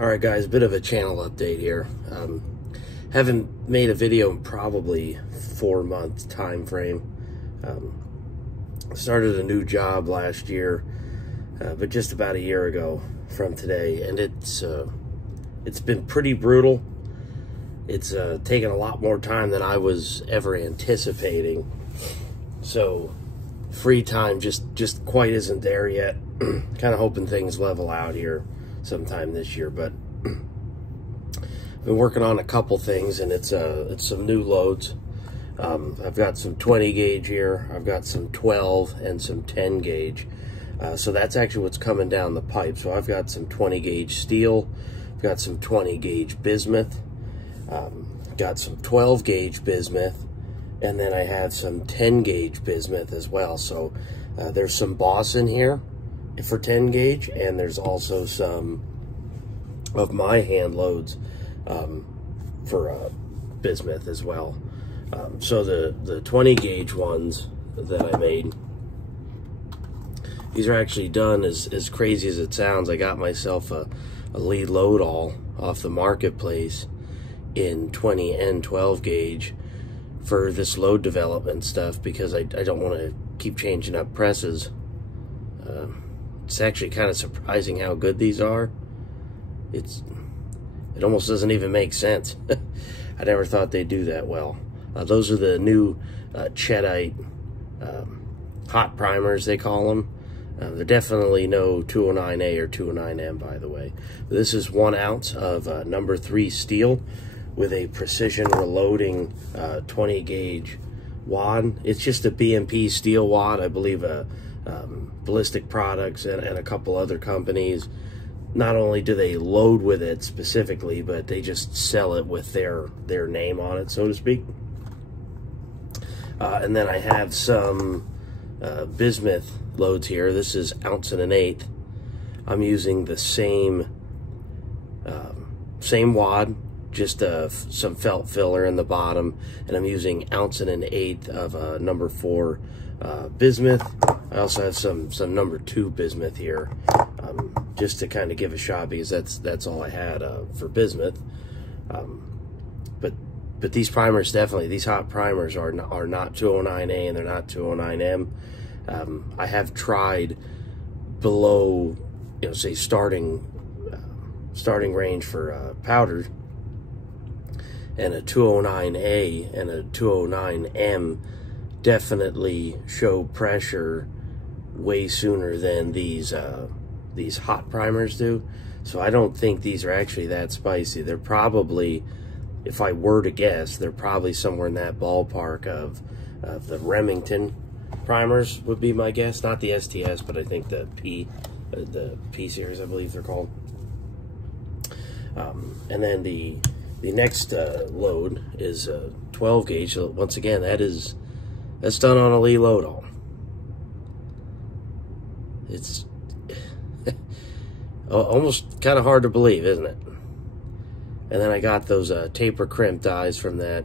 Alright guys, a bit of a channel update here. Haven't made a video in probably 4-month time frame. Started a new job last year, but just about a year ago from today, and it's been pretty brutal. It's taken a lot more time than I was ever anticipating. So free time just quite isn't there yet. Kind of hoping things level out here sometime this year, but I've been working on a couple things, and it's some new loads. I've got some 20 gauge here, I've got some 12 and some 10 gauge. So that's actually what's coming down the pipe. So I've got some 20 gauge steel, I've got some 20 gauge bismuth, got some 12 gauge bismuth, and then I have some 10 gauge bismuth as well. So there's some Boss in here for 10 gauge, and there's also some of my hand loads for bismuth as well. So the 20 gauge ones that I made, these are actually done as crazy as it sounds. I got myself a lead load all off the marketplace in 20 and 12 gauge for this load development stuff, because I don't want to keep changing up presses. It's actually kind of surprising how good these are. It almost doesn't even make sense. I never thought they'd do that well. Those are the new Cheddite hot primers, they call them. They're definitely no 209A or 209M, by the way. This is 1 ounce of number 3 steel with a precision reloading 20 gauge wad. It's just a BMP steel wad, I believe. Ballistic Products and a couple other companies, not only do they load with it specifically, but they just sell it with their name on it, so to speak. And then I have some bismuth loads here. This is 1 1/8 ounce. I'm using the same wad, just some felt filler in the bottom, and I'm using 1 1/8 ounce of number 4 bismuth. I also have some number 2 bismuth here, just to kind of give a shot, because that's all I had for bismuth. But these primers, definitely, these hot primers are not 209A and they're not 209M. I have tried below, say starting range for powder, and a 209A and a 209M definitely show pressure way sooner than these hot primers do. So I don't think these are actually that spicy. They're probably, if I were to guess, they're probably somewhere in that ballpark of the Remington primers would be my guess. Not the STS, but I think the P series, I believe they're called. And then the next load is 12 gauge. So once again, that's done on a Lee load all. It's almost kind of hard to believe, isn't it? And then I got those taper crimp dies from that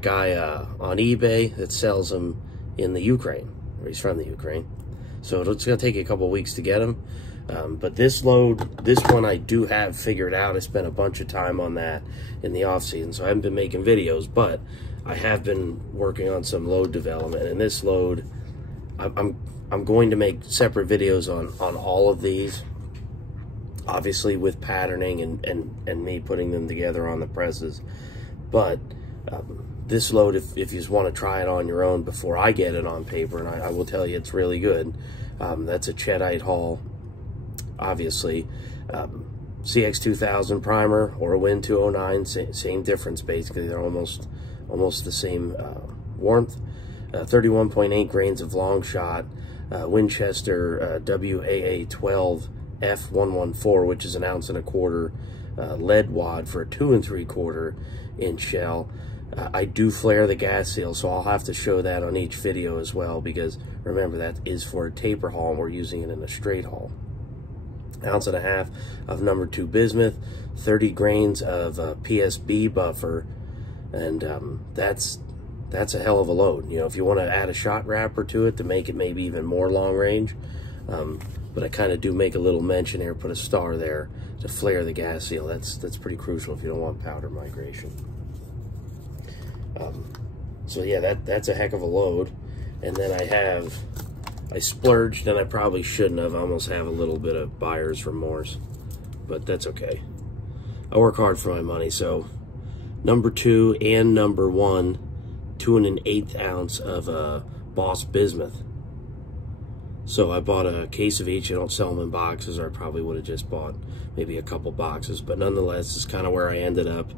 guy on eBay that sells them in the Ukraine, or he's from the Ukraine. So it's gonna take a couple weeks to get them. But this one I do have figured out. I spent a bunch of time on that in the off season, so I haven't been making videos, but I have been working on some load development. And this load, I'm going to make separate videos on all of these, obviously with patterning and me putting them together on the presses. But this load, if you just want to try it on your own before I get it on paper, and I will tell you it's really good. That's a Cheddite hull, obviously. CX2000 primer or a Win 209, same difference basically. They're almost the same warmth. 31.8 grains of long shot. Winchester WAA 12 F114, which is 1.25 ounce lead wad for a 2 3/4 inch shell. I do flare the gas seal, so I'll have to show that on each video as well, because remember, that is for a taper haul and we're using it in a straight haul. 1.5 ounces of number 2 bismuth, 30 grains of PSB buffer, and that's a hell of a load. If you want to add a shot wrapper to it to make it maybe even more long range, But I kind of do make a little mention here, put a star there to flare the gas seal. That's pretty crucial if you don't want powder migration. So yeah, that's a heck of a load. And then I splurged, and I probably shouldn't have. I almost have a little bit of buyer's remorse, but that's okay. I work hard for my money. So number 2 and number 1, 2 1/8 ounce of Boss Bismuth. So I bought a case of each. I don't sell them in boxes, or I probably would have just bought maybe a couple boxes, but nonetheless, this is kind of where I ended up.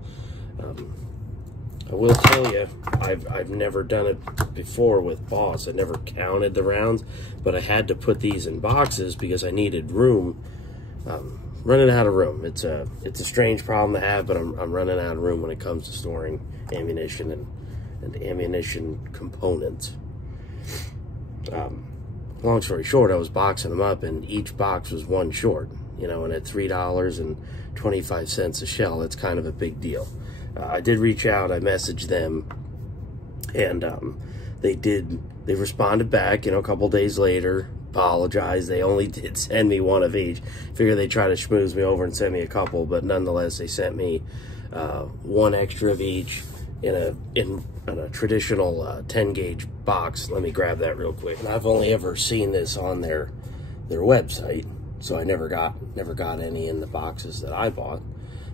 I will tell you, I've never done it before with Boss. I never counted the rounds, but I had to put these in boxes because I needed room. Running out of room. It's a strange problem to have, but I'm running out of room when it comes to storing ammunition and ammunition components. Long story short, I was boxing them up, and each box was one short. You know, and at $3.25 a shell, it's kind of a big deal. I did reach out, I messaged them, and they responded back, you know, a couple days later, apologized. They only did send me one of each. Figure they try to schmooze me over and send me a couple, but nonetheless, they sent me one extra of each in a traditional 10 gauge box. Let me grab that real quick. And I've only ever seen this on their website, so I never got any in the boxes that I bought.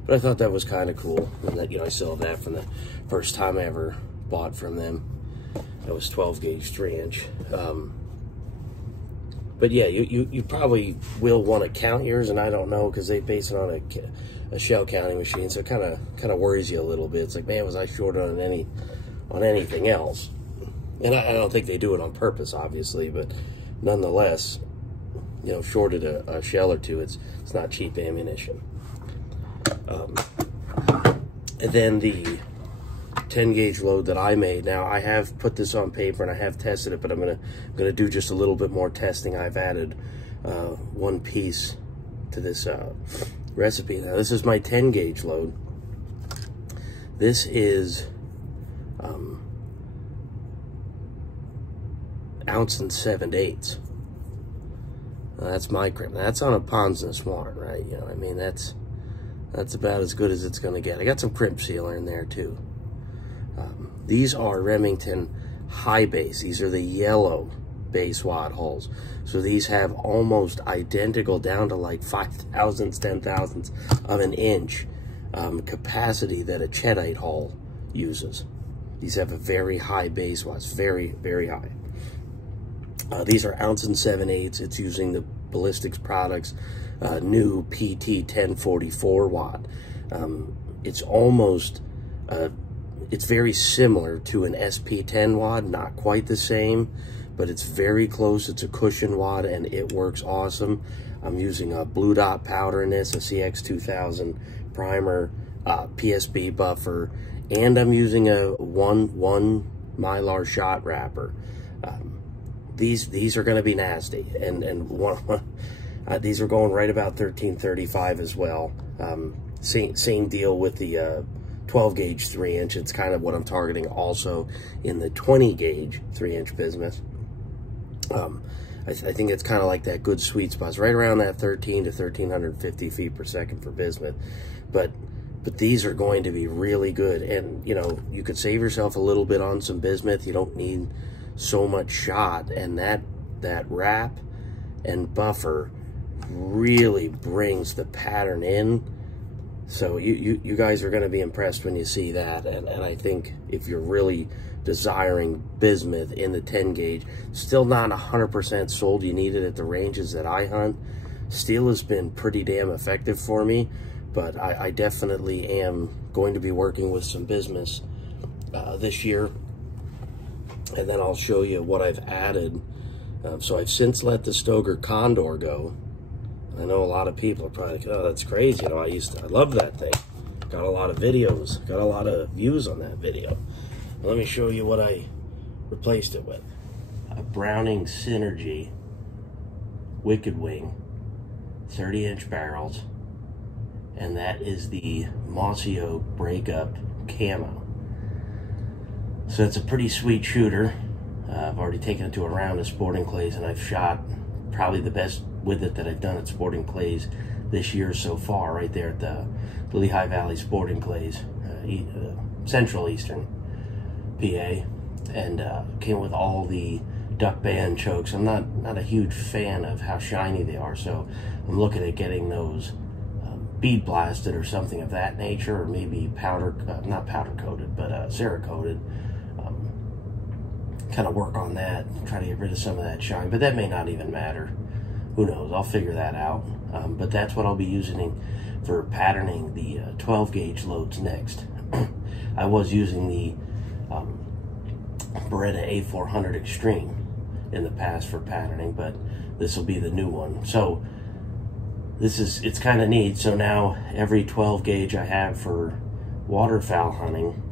But I thought that was kind of cool, and that, you know, I still have that from the first time I ever bought from them. That was 12 gauge 3-inch. But yeah, you probably will want to count yours, and I don't know, because they base it on a shell counting machine, so it kind of worries you a little bit. It's like, man, was I short on anything else? And I don't think they do it on purpose, obviously, but nonetheless, you know, shorted a shell or two, it's not cheap ammunition. And then the 10 gauge load that I made. Now, I have put this on paper and I have tested it, but I'm gonna do just a little bit more testing. I've added one piece to this recipe. Now, this is my 10 gauge load. This is 1 ounce and 7/8. That's my crimp. That's on a Pons and Swan, right? You know, I mean, that's about as good as it's going to get. I got some crimp sealer in there too. These are Remington high base. These are the yellow base wad hulls. So these have almost identical, down to like 5/1000ths, 10/1000ths of an inch capacity that a Cheddite hull uses. These have a very high base wad, very, very high. These are 1 ounce and 7/8. It's using the Ballistics Products new PT 1044 wad. It's almost, it's very similar to an SP10 wad, not quite the same, but it's very close. It's a cushion wad, and it works awesome. I'm using a blue dot powder in this, a CX2000 primer, PSB buffer, and I'm using a one Mylar shot wrapper. These are going to be nasty, and these are going right about 1335 as well. Same deal with the 12 gauge 3-inch. It's kind of what I'm targeting also in the 20 gauge 3-inch bismuth. I think it's kind of like that good sweet spot. It's right around that 13 to 1350 feet per second for bismuth, but these are going to be really good. And you know, you could save yourself a little bit on some bismuth. You don't need so much shot, and that wrap and buffer really brings the pattern in. So you guys are going to be impressed when you see that. And I think if you're really desiring bismuth in the 10 gauge, still not 100% sold you need it at the ranges that I hunt. Steel has been pretty damn effective for me, but I definitely am going to be working with some bismuth this year. And then I'll show you what I've added. So I've since let the Stoeger Condor go. I know a lot of people are probably like, oh, that's crazy. You know, I love that thing. Got a lot of videos, got a lot of views on that video. Let me show you what I replaced it with. A Browning Synergy Wicked Wing, 30-inch barrels, and that is the Mossy Oak Breakup Camo. So it's a pretty sweet shooter. I've already taken it to a round of sporting clays, and I've shot probably the best with it that I've done at Sporting Clays this year so far, right there at the Lehigh Valley Sporting Clays, Central Eastern PA, and came with all the duck band chokes. I'm not a huge fan of how shiny they are, so I'm looking at getting those bead blasted or something of that nature, or maybe powder, not powder coated, but Cerakoted. Kind of work on that, try to get rid of some of that shine, but that may not even matter. Who knows? I'll figure that out. But that's what I'll be using for patterning the 12 gauge loads next. I was using the Beretta A400 Extreme in the past for patterning, but this will be the new one. So it's kind of neat. So now every 12 gauge I have for waterfowl hunting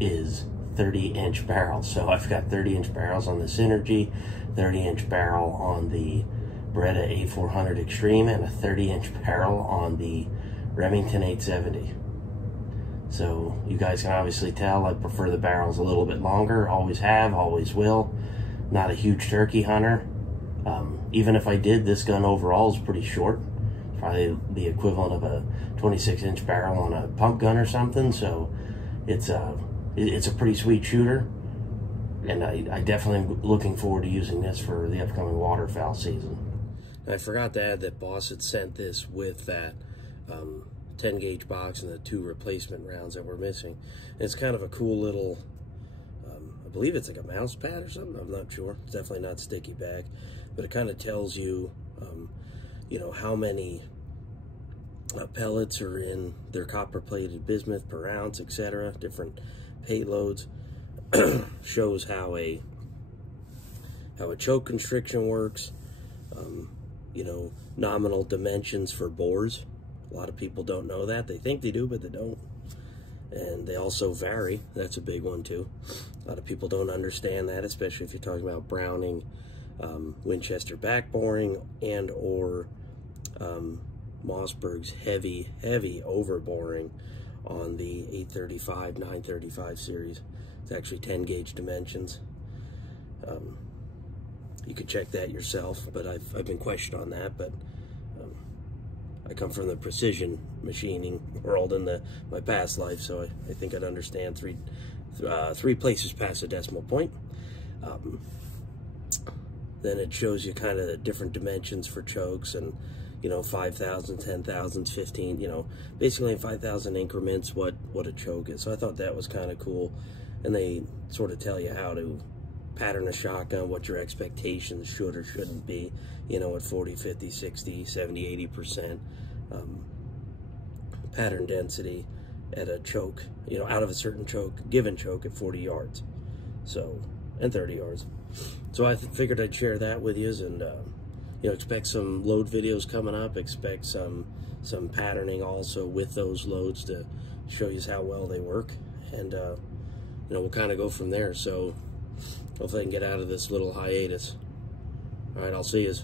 is 30-inch barrels. So I've got 30-inch barrels on the Synergy, 30-inch barrel on the Beretta A400 Extreme, and a 30-inch barrel on the Remington 870. So you guys can obviously tell I prefer the barrels a little bit longer. Always have, always will. Not a huge turkey hunter. Even if I did, this gun overall is pretty short. Probably the equivalent of a 26-inch barrel on a pump gun or something. So it's a pretty sweet shooter, and I definitely am looking forward to using this for the upcoming waterfowl season. And I forgot to add that Boss had sent this with that 10 gauge box and the 2 replacement rounds that were missing. And it's kind of a cool little, I believe it's like a mouse pad or something, I'm not sure. It's definitely not sticky back, but it kind of tells you, you know, how many pellets are in their copper-plated bismuth per ounce, etc. Different payloads. Shows how a choke constriction works. You know, nominal dimensions for bores. A lot of people don't know that. They think they do, but they don't. And they also vary. That's a big one too. A lot of people don't understand that, especially if you're talking about Browning, Winchester back boring, and or Mossberg's heavy overboring on the 835, 935 series. It's actually 10 gauge dimensions. You could check that yourself, but I've been questioned on that. But I come from the precision machining world in my past life, so I think I'd understand three places past the decimal point. Then it shows you kind of the different dimensions for chokes, and you know, 5,000, 10,000, 15, you know, basically in 5,000 increments what a choke is. So I thought that was kind of cool. And they sort of tell you how to pattern a shotgun, what your expectations should or shouldn't be, you know, at 40, 50, 60, 70, 80% pattern density at a choke, you know, out of a certain choke, given choke at 40 yards. So, and 30 yards. So I figured I'd share that with you, and you know, expect some load videos coming up. Expect some patterning also with those loads to show you how well they work, and you know, we'll kind of go from there. So hopefully I can get out of this little hiatus. All right, I'll see you.